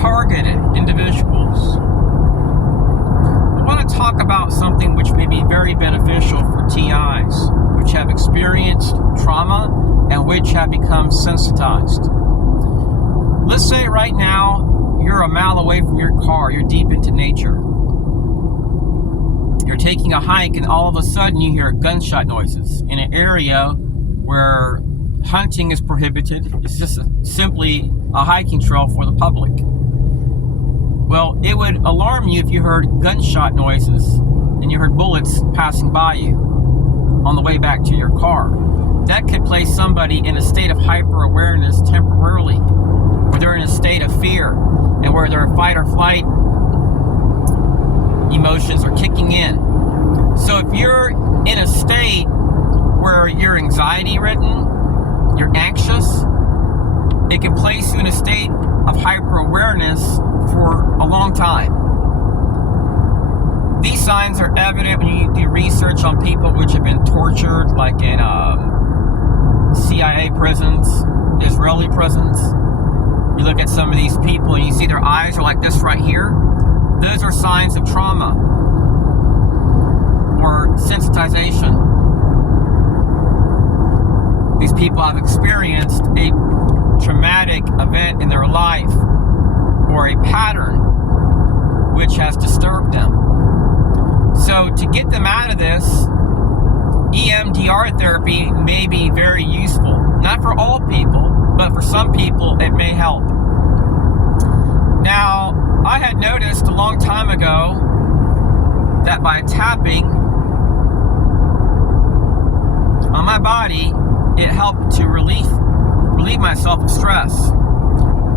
targeted individuals, I want to talk about something which may be very beneficial for TIs, which have experienced trauma and which have become sensitized. Let's say right now, you're a mile away from your car, you're deep into nature. You're taking a hike and all of a sudden you hear gunshot noises in an area where hunting is prohibited. It's just simply a hiking trail for the public. Well, it would alarm you if you heard gunshot noises and you heard bullets passing by you on the way back to your car. That could place somebody in a state of hyper-awareness temporarily, where they're in a state of fear and where their fight or flight emotions are kicking in. So if you're in a state where you're anxiety-ridden, you're anxious, it can place you in a state of hyper-awareness for a long time. These signs are evident when you do research on people which have been tortured, like in CIA prisons, Israeli prisons. You look at some of these people and you see their eyes are like this right here. Those are signs of trauma or sensitization. These people have experienced a traumatic event in their life or a pattern which has disturbed them. So to get them out of this, EMDR therapy may be very useful. Not for all people, but for some people it may help. Now, I had noticed a long time ago that by tapping on my body, it helped to relieve myself of stress.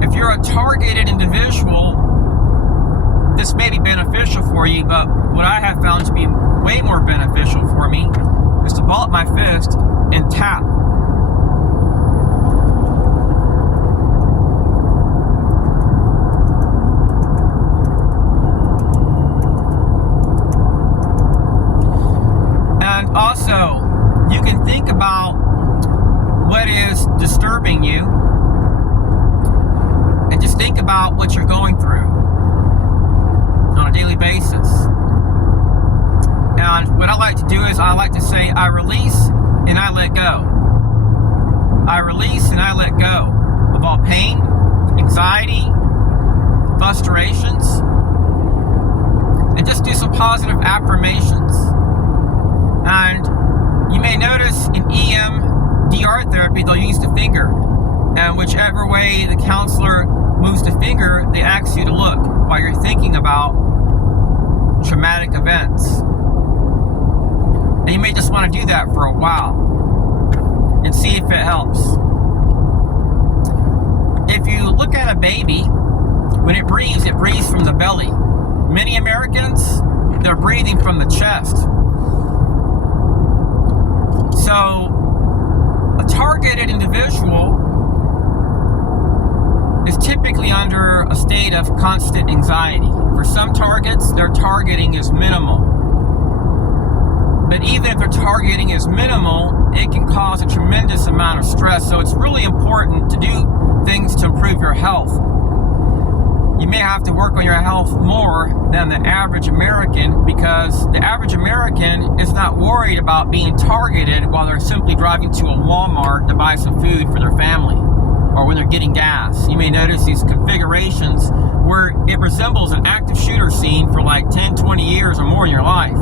If you're a targeted individual, this may be beneficial for you, but what I have found to be way more beneficial for me is to ball up my fist and tap. And also, you can think about what is disturbing you and just think about what you're going through on a daily basis. And what I like to do is I like to say, I release and I let go. I release and I let go of all pain, anxiety, frustrations, and just do some positive affirmations. And you may notice in EMDR therapy, they'll use the finger. And whichever way the counselor moves the finger, they ask you to look while you're thinking about traumatic events. And you may just want to do that for a while and see if it helps. If you look at a baby, when it breathes from the belly. Many Americans, they're breathing from the chest. So, a targeted individual is typically under a state of constant anxiety. For some targets, their targeting is minimal. But even if their targeting is minimal, it can cause a tremendous amount of stress. So it's really important to do things to improve your health. You may have to work on your health more than the average American, because the average American is not worried about being targeted while they're simply driving to a Walmart to buy some food for their family, or when they're getting gas. You may notice these configurations where it resembles an active shooter scene for like 10, 20 years or more in your life,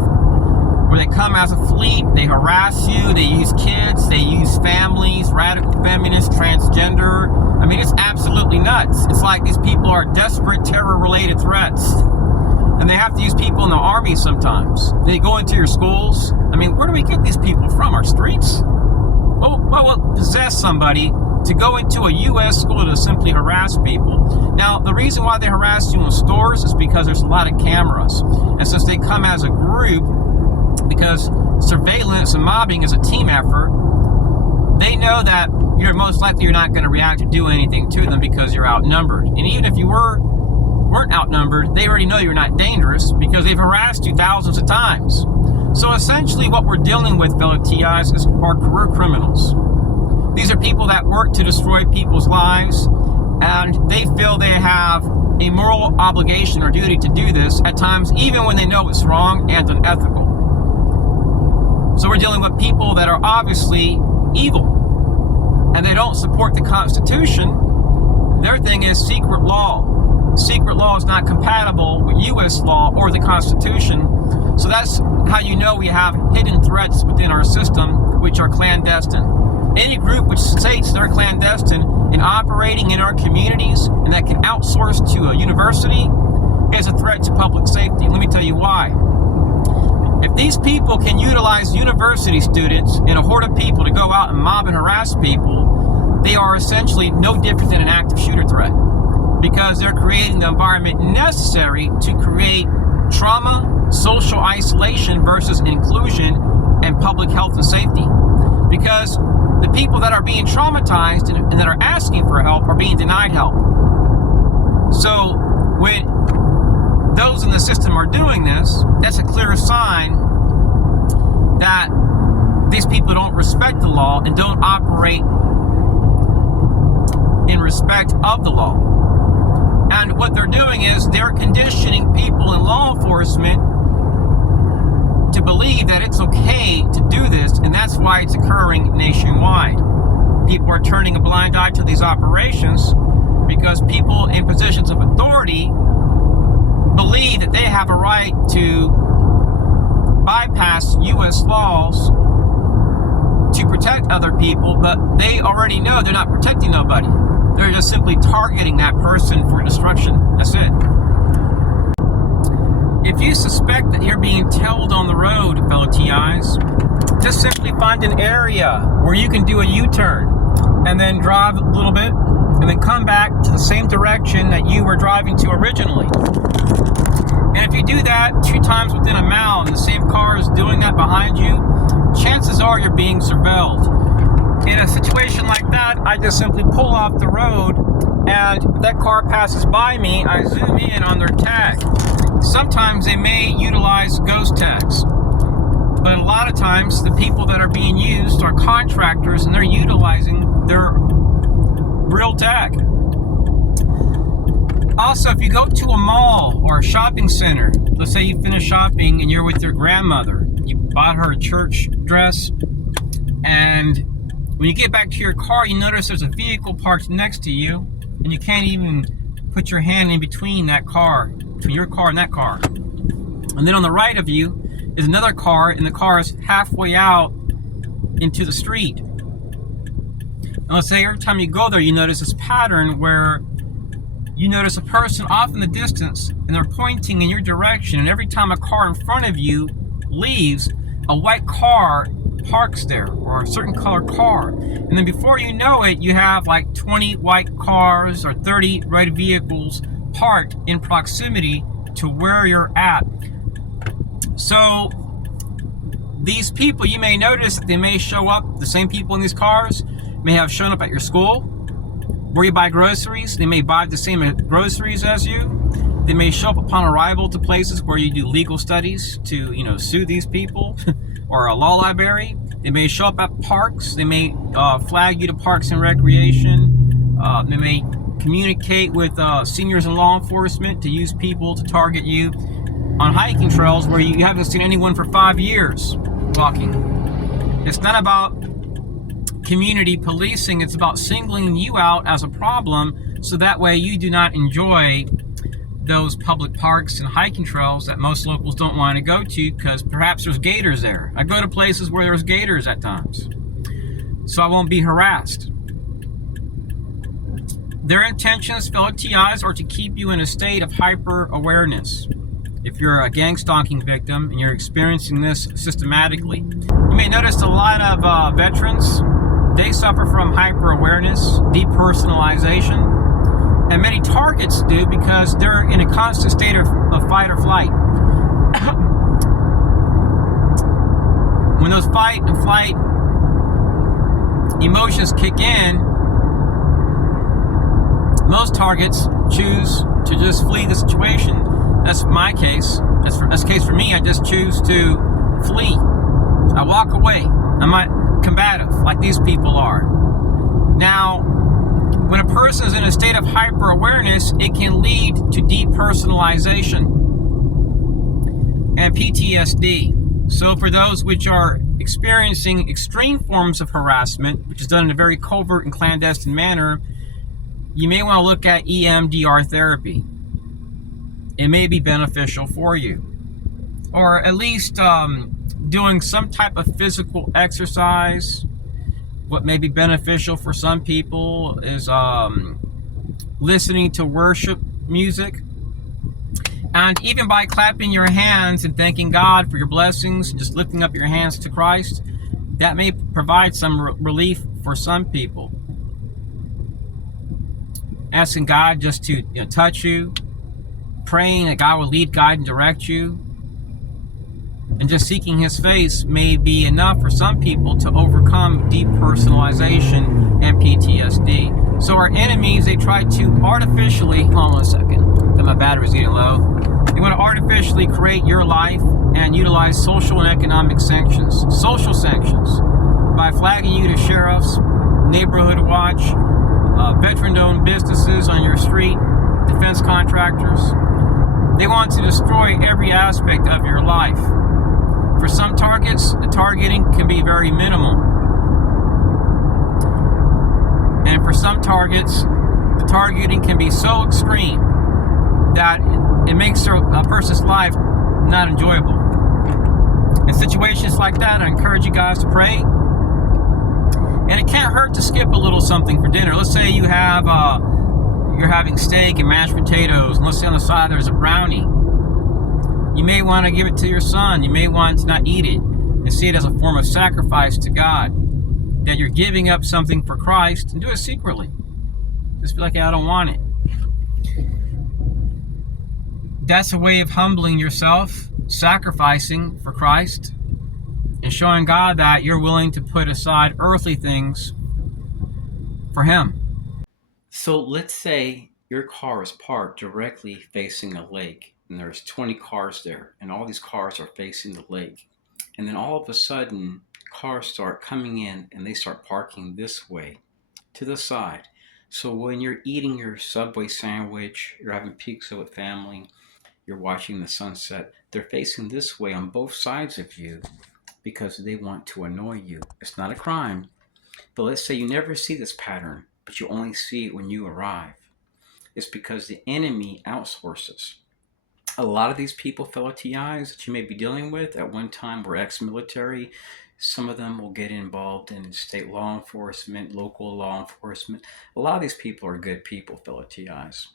where they come as a fleet, they harass you, they use kids, they use families, radical feminists, transgender. I mean, it's absolutely nuts. It's like these people are desperate terror-related threats. And they have to use people in the army sometimes. They go into your schools. I mean, where do we get these people from? Our streets? What will possess somebody to go into a U.S. school to simply harass people? Now, the reason why they harass you in stores is because there's a lot of cameras. And since they come as a group, because surveillance and mobbing is a team effort, they know that you're most likely not going to react or do anything to them because you're outnumbered. And even if you weren't outnumbered, they already know you're not dangerous because they've harassed you thousands of times. So essentially what we're dealing with, fellow TIs, are career criminals. These are people that work to destroy people's lives, and they they feel they have a moral obligation or duty to do this at times, even when they know it's wrong and unethical. So we're dealing with people that are obviously evil, and they don't support the Constitution. Their thing is secret law. Secret law is not compatible with U.S. law or the Constitution. So that's how you know we have hidden threats within our system, which are clandestine. Any group which states they're clandestine and operating in our communities and that can outsource to a university is a threat to public safety. Let me tell you why. If these people can utilize university students and a horde of people to go out and mob and harass people, they are essentially no different than an active shooter threat, because they're creating the environment necessary to create trauma, social isolation versus inclusion, and public health and safety. Because the people that are being traumatized and that are asking for help are being denied help. So when those in the system are doing this, that's a clear sign that these people don't respect the law and don't operate in respect of the law. And what they're doing is they're conditioning people in law enforcement to believe that it's okay to do this, and that's why it's occurring nationwide. People are turning a blind eye to these operations because people in positions of authority believe that they have a right to bypass U.S. laws to protect other people, but they already know they're not protecting nobody. They're just simply targeting that person for destruction. That's it. If you suspect that you're being tailed on the road, fellow TIs, just simply find an area where you can do a U-turn and then drive a little bit and then come back to the same direction that you were driving to originally. And if you do that 2 times within a mile and the same car is doing that behind you, chances are you're being surveilled. In a situation like that, I just simply pull off the road, and if that car passes by me, I zoom in on their tag. Sometimes they may utilize ghost tags, but a lot of times the people that are being used are contractors, and they're utilizing their real tag. Also, if you go to a mall or a shopping center, let's say you finish shopping and you're with your grandmother, you bought her a church dress, and when you get back to your car, you notice there's a vehicle parked next to you, and you can't even put your hand in between that car, between your car and that car. And then on the right of you is another car, and the car is halfway out into the street. And let's say every time you go there, you notice this pattern where you notice a person off in the distance, and they're pointing in your direction, and every time a car in front of you leaves, a white car parks there, or a certain color car. And then before you know it, you have like 20 white cars or 30 red vehicles parked in proximity to where you're at. So these people, you may notice that they may show up, the same people in these cars may have shown up at your school where you buy groceries. They may buy the same groceries as you. They may show up upon arrival to places where you do legal studies to, sue these people or a law library. They may show up at parks. They may flag you to Parks and Recreation. They may communicate with seniors in law enforcement to use people to target you on hiking trails where you haven't seen anyone for 5 years walking. It's not about community policing. It's about singling you out as a problem, so that way you do not enjoy those public parks and hiking trails that most locals don't want to go to because perhaps there's gators there. I go to places where there's gators at times, so I won't be harassed. Their intentions, fellow TIs, are to keep you in a state of hyper awareness. If you're a gangstalking victim and you're experiencing this systematically, you may notice a lot of veterans, they suffer from hyper awareness, depersonalization. And many targets do because they're in a constant state of fight or flight. When those fight and flight emotions kick in, most targets choose to just flee the situation. That's my case. That's the case for me. I just choose to flee. I walk away. I'm not combative like these people are. Now, When a person is in a state of hyper-awareness, it can lead to depersonalization and PTSD. So for those which are experiencing extreme forms of harassment, which is done in a very covert and clandestine manner, you may want to look at EMDR therapy. It may be beneficial for you. Or at least doing some type of physical exercise. What may be beneficial for some people is listening to worship music. And even by clapping your hands and thanking God for your blessings, just lifting up your hands to Christ, that may provide some relief for some people. Asking God just to touch you, praying that God will lead, guide, and direct you, and just seeking His face may be enough for some people to overcome depersonalization and PTSD. So our enemies, they try to artificially, hold on a second, my battery's getting low. They want to artificially create your life and utilize social and economic sanctions, social sanctions, by flagging you to sheriffs, neighborhood watch, veteran-owned businesses on your street, defense contractors. They want to destroy every aspect of your life. For some targets, the targeting can be very minimal. And for some targets, the targeting can be so extreme that it makes a person's life not enjoyable. In situations like that, I encourage you guys to pray. And it can't hurt to skip a little something for dinner. Let's say you're having steak and mashed potatoes, and let's say on the side there's a brownie. You may want to give it to your son. You may want to not eat it and see it as a form of sacrifice to God. That you're giving up something for Christ, and do it secretly. Just be like, I don't want it. That's a way of humbling yourself, sacrificing for Christ, and showing God that you're willing to put aside earthly things for Him. So let's say your car is parked directly facing a lake, and there's 20 cars there, and all these cars are facing the lake. And then all of a sudden, cars start coming in, and they start parking this way, to the side. So when you're eating your Subway sandwich, you're having pizza with family, you're watching the sunset, they're facing this way on both sides of you because they want to annoy you. It's not a crime, but let's say you never see this pattern, but you only see it when you arrive. It's because the enemy outsources. A lot of these people, fellow TIs, that you may be dealing with at one time were ex-military. Some of them will get involved in state law enforcement, local law enforcement. A lot of these people are good people, fellow TIs.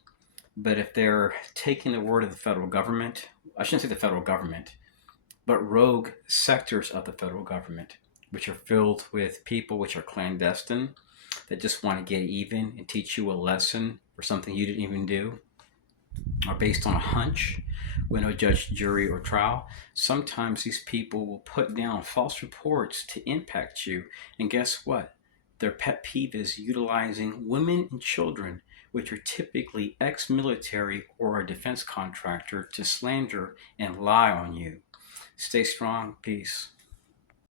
But if they're taking the word of the federal government, I shouldn't say the federal government, but rogue sectors of the federal government, which are filled with people which are clandestine, that just want to get even and teach you a lesson for something you didn't even do, are based on a hunch with no judge, jury, or trial. Sometimes these people will put down false reports to impact you. And guess what? Their pet peeve is utilizing women and children, which are typically ex-military or a defense contractor, to slander and lie on you. Stay strong. Peace.